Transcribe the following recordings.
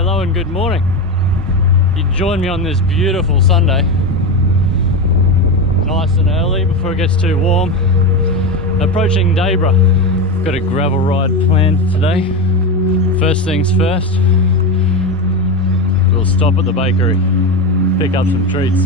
Hello and good morning. You join me on this beautiful Sunday, nice and early before it gets too warm, approaching Dayboro. Got a gravel ride planned today. First things first, we'll stop at the bakery, pick up some treats.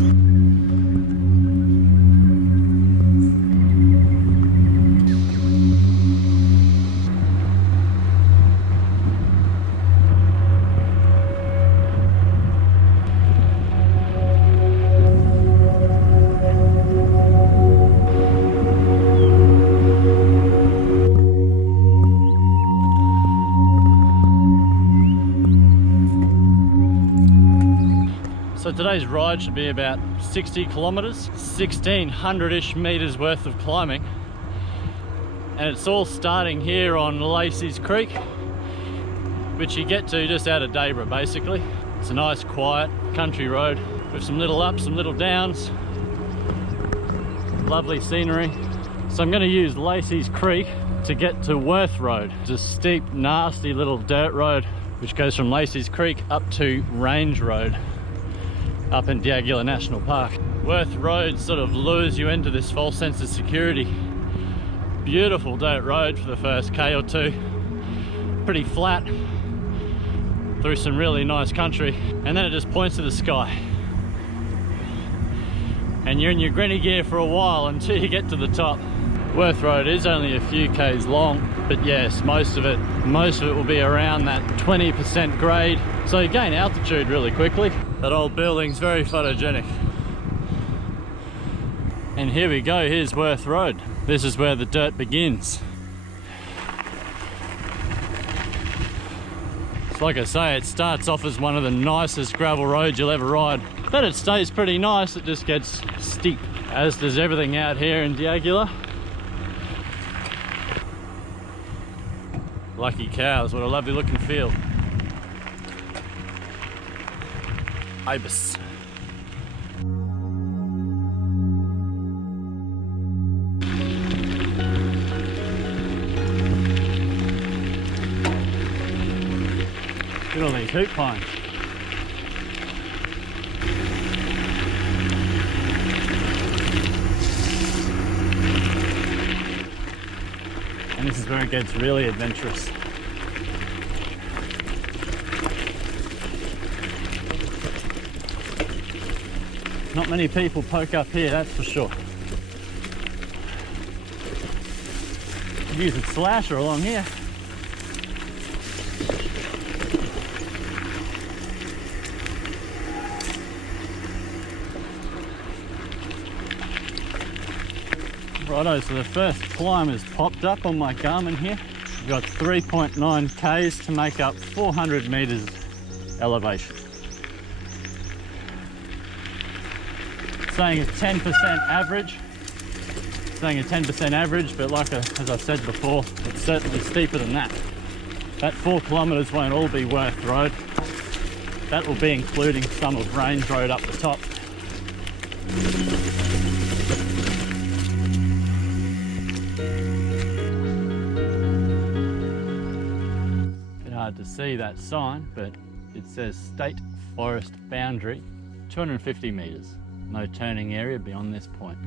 So today's ride should be about 60 kilometers, 1600-ish meters worth of climbing. And it's all starting here on Laceys Creek, which you get to just out of Dayboro basically. It's a nice quiet country road with some little ups, some little downs, lovely scenery. So I'm going to use Laceys Creek to get to Wirth Road. It's a steep, nasty little dirt road which goes from Laceys Creek up to Range Road up in Dayboro National Park. Wirth Road sort of lures you into this false sense of security. Beautiful dirt road for the first K or two. Pretty flat through some really nice country, and then it just points to the sky. And you're in your granny gear for a while until you get to the top. Wirth Road is only a few Ks long, but yes, most of it will be around that 20% grade. So you gain altitude really quickly. That old building's very photogenic. And here we go, here's Wirth Road. This is where the dirt begins. So like I say, it starts off as one of the nicest gravel roads you'll ever ride. But it stays pretty nice, it just gets steep, as does everything out here in Dayboro. Lucky cows, what a lovely looking field. Ibis. Look at all these hoop pines. And this is where it gets really adventurous. Not many people poke up here, that's for sure. Could use a slasher along here. Righto, so the first climb has popped up on my Garmin here. We've got 3.9 Ks to make up 400 meters elevation. Saying a 10% average. Saying a 10% average, but like as I said before, it's certainly steeper than that. That 4 kilometers won't all be Wirth Road. That will be including some of Range Road up the top. Bit hard to see that sign, but it says State Forest Boundary, 250 meters. No turning area beyond this point.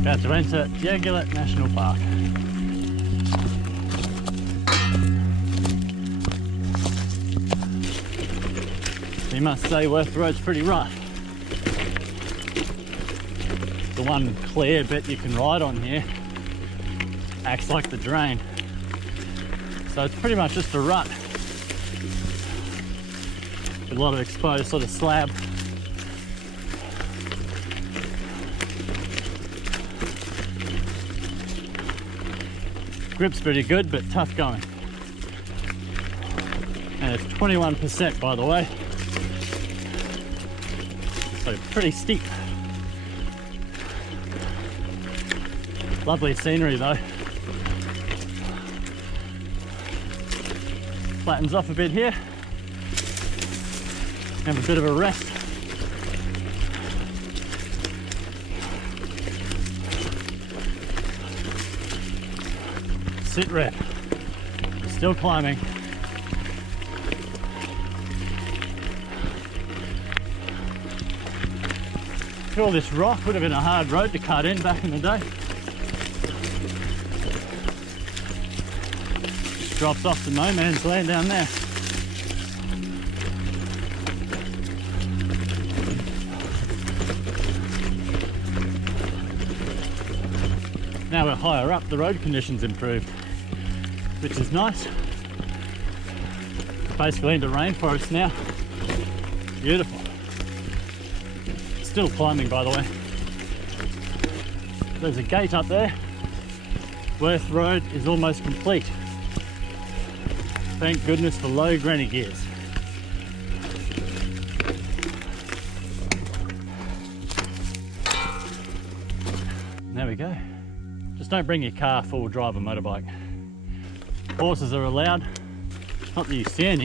About to enter Dayboro National Park. You must say Wirth Road's pretty rough. The one clear bit you can ride on here acts like the drain. So it's pretty much just a rut. With a lot of exposed sort of slab. Grip's pretty good, but tough going. And it's 21% by the way. So pretty steep. Lovely scenery though. Flattens off a bit here. Have a bit of a rest. Sit rep. Still climbing. All this rock would have been a hard road to cut in back in the day. Just drops off to no man's land down there. Now we're higher up, the road conditions improved, which is nice. Basically into rainforest now. Beautiful. Still climbing, by the way. There's a gate up there. Wirth Road is almost complete. Thank goodness for low granny gears. There we go. Just don't bring your car full drive or motorbike. Horses are allowed. Not that you see any.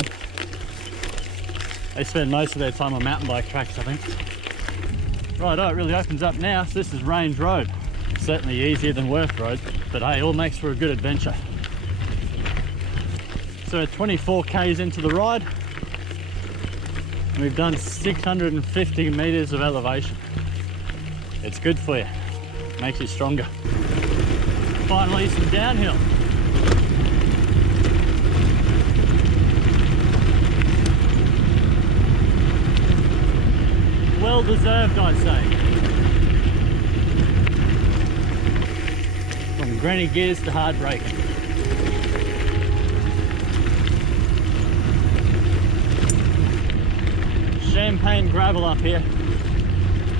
They spend most of their time on mountain bike tracks, I think. Righto, it really opens up now. So this is Range Road. Certainly easier than Wirth Road, but hey, all makes for a good adventure. So we're 24 k's into the ride, and we've done 650 meters of elevation. It's good for you, makes you stronger. Finally, some downhill. Well deserved, I say. From granny gears to hard braking. Champagne gravel up here.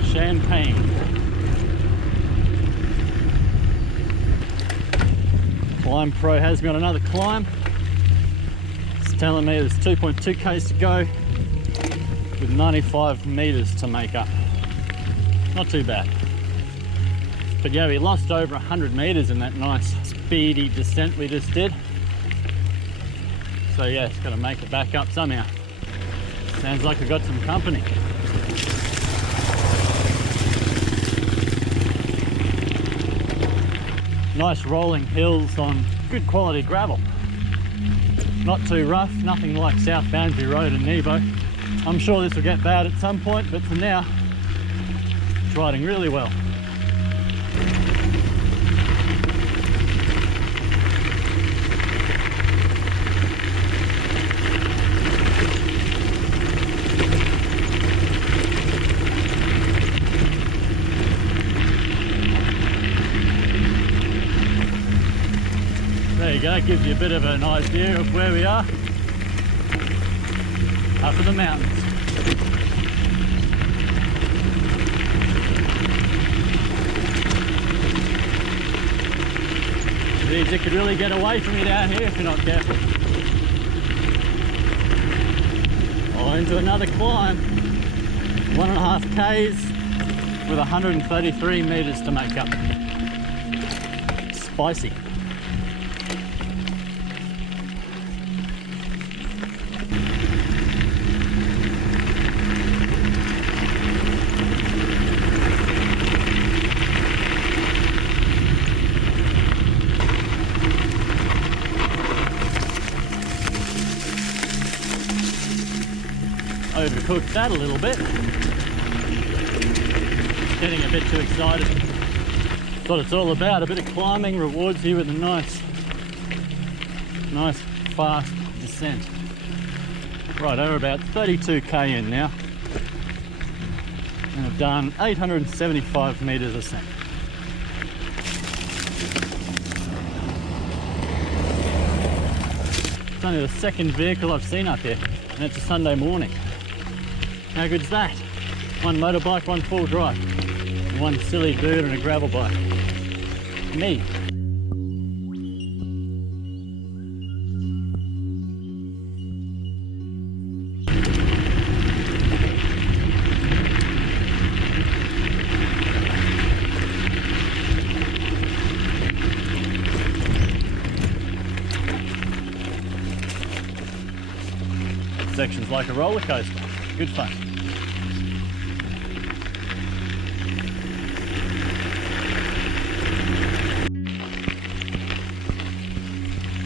Champagne. Climb Pro has me on another climb. It's telling me there's 2.2 k's to go, with 95 meters to make up. Not too bad. But yeah, we lost over 100 meters in that nice speedy descent we just did. So yeah, it's got to make it back up somehow. Sounds like we've got some company. Nice rolling hills on good quality gravel. Not too rough, nothing like South Boundary Road and Nebo. I'm sure this will get bad at some point, but for now, it's riding really well. There you go, gives you a bit of an idea of where we are. Up in the mountains. Means it could really get away from you down here if you're not careful. Oh, into another climb. 1.5 k's with 133 meters to make up. Spicy. Overcooked that a little bit. Getting a bit too excited. That's what it's all about, a bit of climbing rewards you with a nice fast descent. Right, we're about 32k in now. And I've done 875 meters ascent. It's only the second vehicle I've seen up here, and it's a Sunday morning. How good's that? One motorbike, one full drive. One silly dude and a gravel bike. Me. Section's like a roller coaster. Good fun.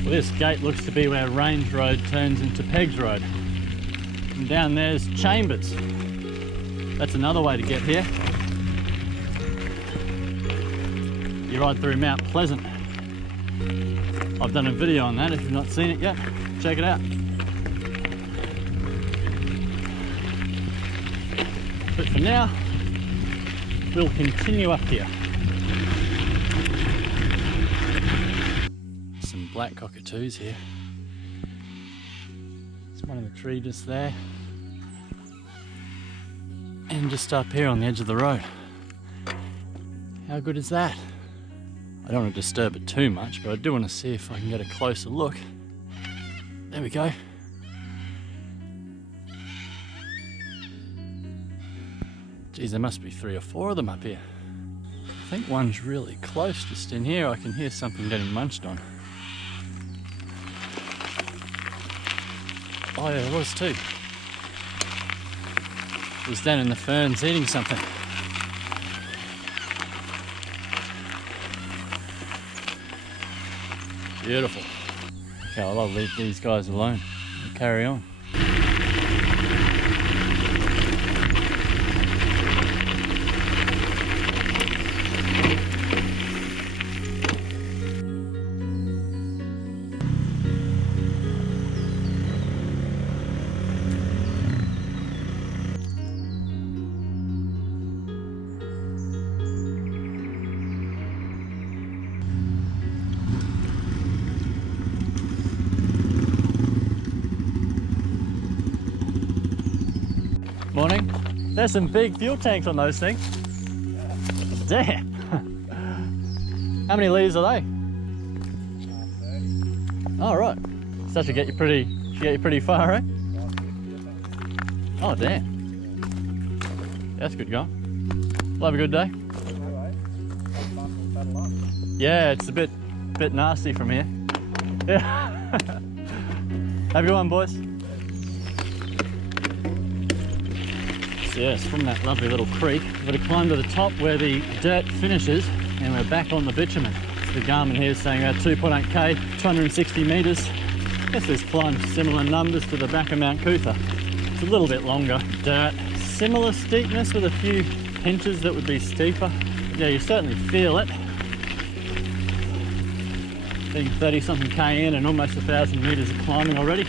Well, this gate looks to be where Range Road turns into Peggs Road. And down there's Chambers. That's another way to get here. You ride through Mount Pleasant. I've done a video on that. If you've not seen it yet, check it out. But for now, we'll continue up here. Some black cockatoos here. There's one in the tree just there. And just up here on the edge of the road. How good is that? I don't want to disturb it too much, but I do want to see if I can get a closer look. There we go. Geez, there must be 3 or 4 of them up here. I think one's really close just in here. I can hear something getting munched on. Oh yeah, there was 2. It was down in the ferns eating something. Beautiful. Okay, I'll leave these guys alone and carry on. Morning. There's some big fuel tanks on those things. Damn. How many litres are they? 30. Oh right. So that should get you pretty far, eh? Oh damn. That's good going. We'll have a good day. Yeah, it's a bit nasty from here. Yeah. Have a good one, boys. Yes, from that lovely little creek, we've got to climb to the top where the dirt finishes and we're back on the bitumen. So the Garmin here is saying about 2.8k, 260 metres. I guess there's climbed similar numbers to the back of Mount Cootha. It's a little bit longer. Dirt, similar steepness with a few pinches that would be steeper. Yeah, you certainly feel it. Being 30 something k in and almost 1,000 metres of climbing already.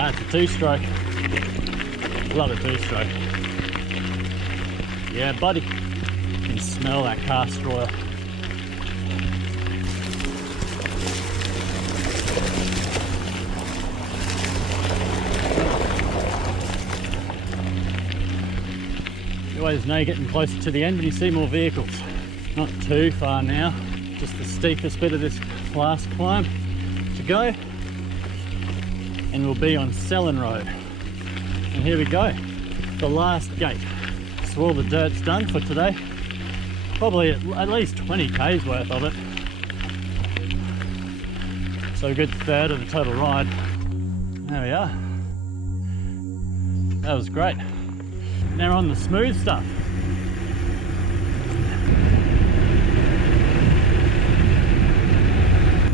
Ah, it's a 2-stroke. Love a 2-stroke. Yeah, buddy. You can smell that castor oil. You always know you're getting closer to the end when you see more vehicles. Not too far now. Just the steepest bit of this last climb to go. And we'll be on Selin Road. And here we go, the last gate. So all the dirt's done for today. Probably at least 20 k's worth of it. So a good third of the total ride. There we are. That was great. Now we're on the smooth stuff.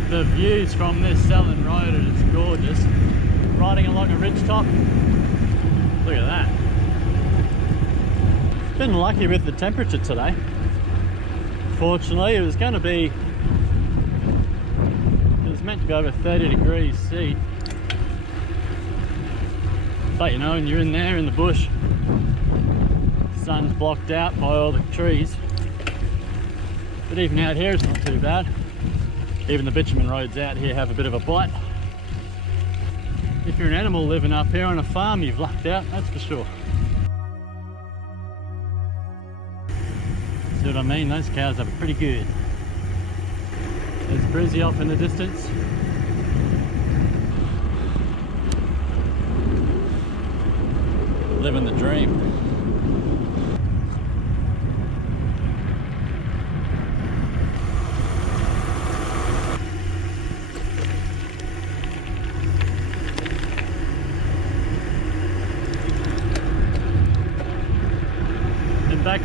The views from this Selin Road are just gorgeous. Riding along a ridge top. Look at that. Been lucky with the temperature today. Fortunately, it was meant to be over 30 degrees C. But you know, when you're in there in the bush, the sun's blocked out by all the trees. But even out here, it's not too bad. Even the bitumen roads out here have a bit of a bite. If you're an animal living up here on a farm, you've lucked out, that's for sure. See what I mean? Those cows have it pretty good. There's Brizzy off in the distance. Living the dream.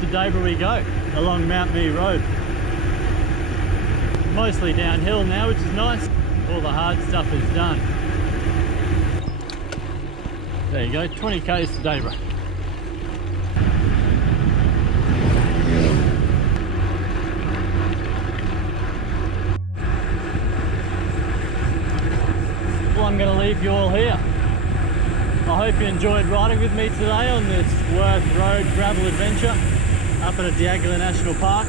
Dayboro we go, along Mount Me Road. Mostly downhill now, which is nice. All the hard stuff is done. There you go, 20 k's to Dayboro. Well, I'm going to leave you all here. I hope you enjoyed riding with me today on this Wirth Road gravel adventure up at Diagala National Park.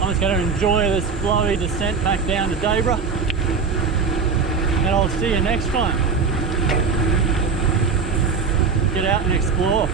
I'm just going to enjoy this flowy descent back down to Dayboro, and I'll see you next time. Get out and explore.